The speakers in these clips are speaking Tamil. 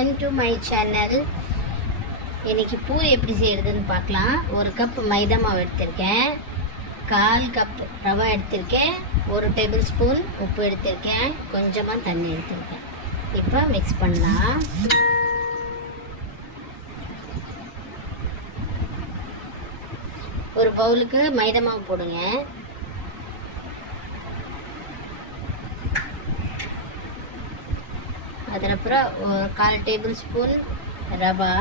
Welcome to my channel. இன்றைக்கி பூரி எப்படி செய்கிறதுன்னு பார்க்கலாம். ஒரு கப் மைதா மாவு எடுத்திருக்கேன், 1/4 கப் ரவை எடுத்திருக்கேன், 1 டேபிள் ஸ்பூன் உப்பு எடுத்திருக்கேன், கொஞ்சமாக தண்ணி எடுத்திருக்கேன். இப்போ மிக்ஸ் பண்ணலாம். ஒரு பவுலுக்கு மைதா மாவு போடுங்க. அதுக்கப்புறம் ஒரு 1/4 டேபிள் ஸ்பூன் ரவா,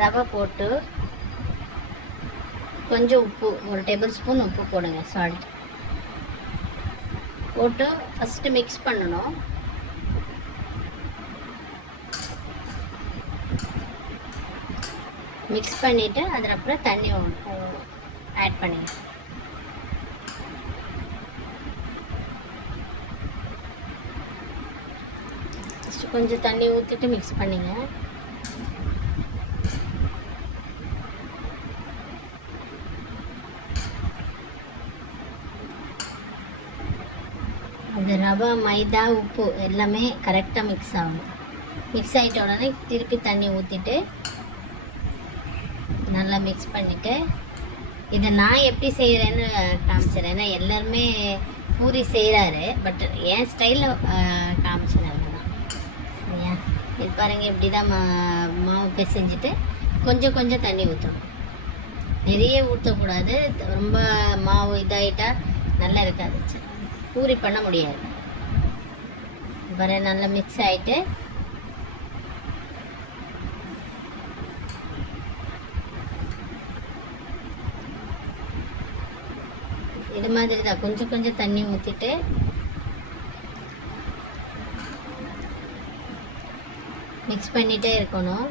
ரவை போட்டு கொஞ்சம் உப்பு, 1 டேபிள் ஸ்பூன் உப்பு போடுங்க, சால்ட் போட்டு ஃபஸ்ட்டு மிக்ஸ் பண்ணணும். மிக்ஸ் பண்ணிவிட்டு அதுக்கப்புறம் தண்ணி ஆட் பண்ணிங்க. ஃபஸ்ட்டு கொஞ்சம் தண்ணி ஊற்றிட்டு மிக்ஸ் பண்ணிங்க. அந்த ரவை, மைதா, உப்பு எல்லாமே கரெக்டாக மிக்ஸ் ஆகும். மிக்ஸ் ஆகிட்ட உடனே திருப்பி தண்ணி ஊற்றிட்டு நல்லா மிக்ஸ் பண்ணிவிட்டு, இதை நான் எப்படி செய்கிறேன்னு காமிச்சிடறேன். ஏன்னா எல்லாருமே பூரி செய்கிறாரு, பட் என் ஸ்டைலில் காமிச்சிடறேன் தான். சரியா? இது பாருங்கள், இப்படி தான் மாவு பிசைஞ்சிட்டு கொஞ்சம் கொஞ்சம் தண்ணி ஊற்றணும். நிறைய ஊற்றக்கூடாது, ரொம்ப மாவு இதாகிட்டா நல்லா இருக்காது, பூரி பண்ண முடியாது. பாருங்கள், நல்லா மிக்ஸ் ஆகிட்டு இது மாதிரி தான் கொஞ்சம் கொஞ்சம் தண்ணி ஊற்றிட்டு மிக்ஸ் பண்ணிகிட்டே இருக்கணும்.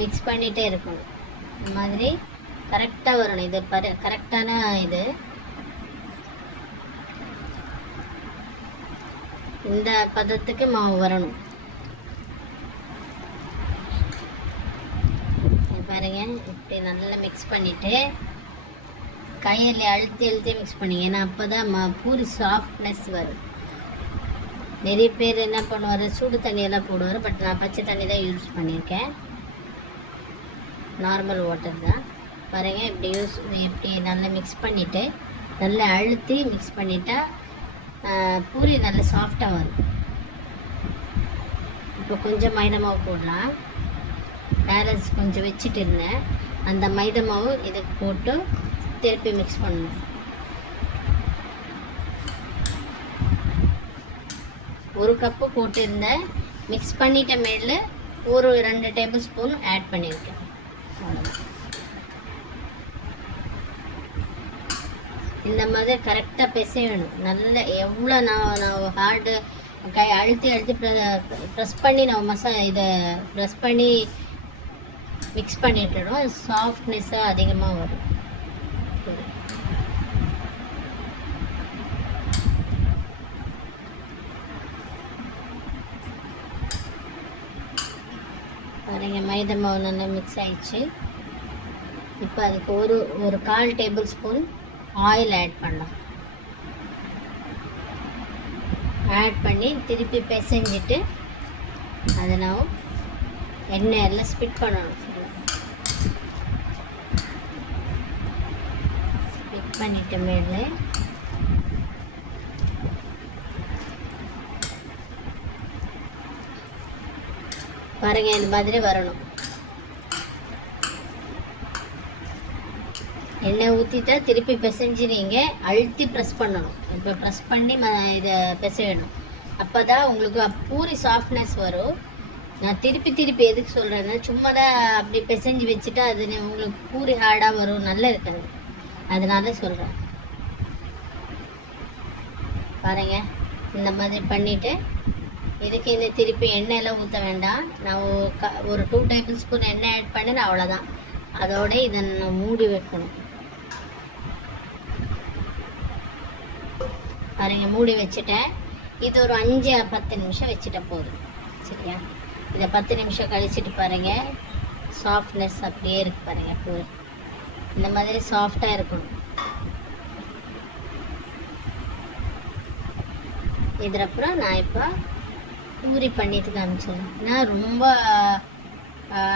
மிக்ஸ் பண்ணிகிட்டே இருக்கணும். இந்த மாதிரி கரெக்டாக வரணும். இது கரெக்டான இது. இந்த பதத்துக்கு மாவு வரணும். பாருங்க, இப்படி நல்லா மிக்ஸ் பண்ணிவிட்டு கையில் அழுத்தி அழுத்தி மிக்ஸ் பண்ணிங்க. ஏன்னா அப்போ தான் பூரி சாஃப்ட்னஸ் வரும். நிறைய பேர் என்ன பண்ணுவார், சூடு தண்ணியெல்லாம் போடுவார், பட் நான் பச்சை தண்ணி தான் யூஸ் பண்ணியிருக்கேன், நார்மல் வாட்டர் தான். பாருங்கள், இப்படி நல்லா மிக்ஸ் பண்ணிவிட்டு நல்லா அழுத்தி மிக்ஸ் பண்ணிட்டா பூரி நல்லா சாஃப்டாக வரும். இப்போ கொஞ்சம் மைதா மாவு போடலாம். பேலன்ஸ் கொஞ்சம் வச்சுட்டு இருந்தேன், அந்த மைதா மாவு இதுக்கு போட்டு திருப்பி மிக்ஸ் பண்ணணும். ஒரு கப்பு போட்டிருந்தேன், மிக்ஸ் பண்ணிட்ட மேலே ஒரு 2 டேபிள் ஸ்பூன் ஆட் பண்ணியிருக்கேன். இந்த மாதிரி கரெக்டாக பிசையணும். நல்ல எவ்வளோ நான் ஹார்டு கை அழுத்தி அழுத்தி ப்ரெஸ் பண்ணி நம்ம இதை ப்ரெஸ் பண்ணி மிக்ஸ் பண்ணிட்டுடும், சாஃப்ட்னஸ்ஸாக அதிகமாக வரும். பாருங்க, மைதா மாவு நல்லா மிக்ஸ் ஆயிடுச்சு. இப்போ அதுக்கு ஒரு 1/4 டேபிள் ஸ்பூன் ஆயில் ஆட் பண்ணலாம். ஆட் பண்ணி திருப்பி பிசைஞ்சிட்டு அதை நான் எண்ணெய் எல்லாம் ஸ்பிட் பண்ணணும். ஸ்பிட் பண்ணிட்ட மேலே பாருங்க, இந்த மாதிரி வரணும். எண்ணெய் ஊற்றிட்டா திருப்பி பிசைஞ்சினீங்க, அழுத்தி ப்ரெஸ் பண்ணணும். இப்போ ப்ரெஸ் பண்ணி இதை பிசையணும். அப்போ தான் உங்களுக்கு பூரி சாஃப்ட்னஸ் வரும். நான் திருப்பி திருப்பி எதுக்கு சொல்கிறேன்னா, சும்மா தான் அப்படி பிசைஞ்சு வச்சுட்டா அது உங்களுக்கு பூரி ஹார்டாக வரும், நல்லா இருக்காது, அதனால சொல்கிறேன். பாருங்கள், இந்த மாதிரி பண்ணிவிட்டு இதுக்கு இந்த திருப்பி எண்ணெயெல்லாம் ஊற்ற வேண்டாம். நான் ஒரு 2 டேபிள் ஸ்பூன் எண்ணெய் ஆட் பண்ணேன், அவ்வளோதான். அதோட இதை நான் மூடி வைக்கணும். பாருங்கள், மூடி வச்சுட்டேன். இது ஒரு 5-10 நிமிஷம் வச்சுட்டா போதும். சரியா? இதை 10 நிமிஷம் கழிச்சிட்டு பாருங்கள், சாஃப்ட்னஸ் அப்படியே இருக்கு பாருங்க. பூரி இந்த மாதிரி சாஃப்டாக இருக்கணும். இதுக்கப்புறம் நான் இப்போ பூரி பண்ணிட்டு காமிச்சிடறேன். ஏன்னா ரொம்ப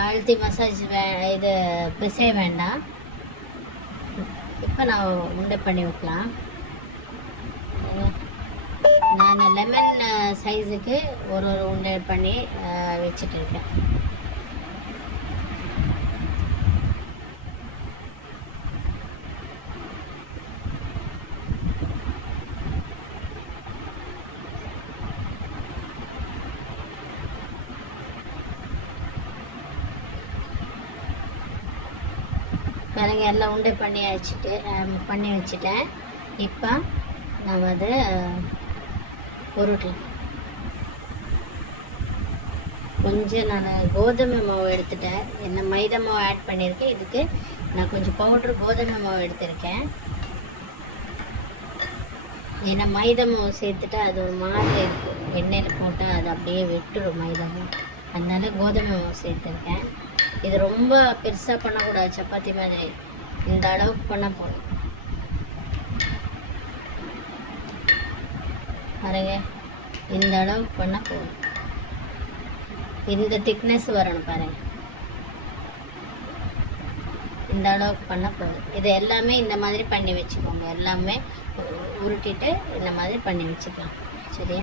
அழுத்தி மசாஜ் இது பிசைய வேண்டாம். இப்போ நான் உண்டை பண்ணி வைக்கலாம். நான் லெமன் சைஸுக்கு ஒரு உண்டை பண்ணி வச்சுட்டு இருக்கேன். பாருங்க எல்லாம் உண்டை பண்ணி வச்சுட்டேன். இப்போ நான் அது உருட்டலாம். கொஞ்சம் நான் கோதுமை மாவு எடுத்துட்டேன். என்ன மைதா மாவு ஆட் பண்ணியிருக்கேன். இதுக்கு நான் கொஞ்சம் பவுட்ரு கோதுமை மாவு எடுத்திருக்கேன். ஏன்னா மைதா மாவு சேர்த்துட்டா அது ஒரு மாதிரி இருக்கும். எண்ணெயில் போட்டால் அது அப்படியே விட்டுடும் மைதா மாவு. அதனால கோதுமை மாவு சேர்த்துருக்கேன். இது ரொம்ப பெருசாக பண்ணக்கூடாது, சப்பாத்தி மாதிரி. இந்த அளவுக்கு பண்ணால் போதும். பாருங்க இந்த அளவுக்கு பண்ணால் போதும். இந்த திக்னஸ் வரணும் பாருங்க. இந்த அளவுக்கு பண்ணால் போதும். இது எல்லாமே இந்த மாதிரி பண்ணி வச்சுக்கோங்க. எல்லாமே உருட்டிட்டு இந்த மாதிரி பண்ணி வச்சுக்கலாம். சரியா?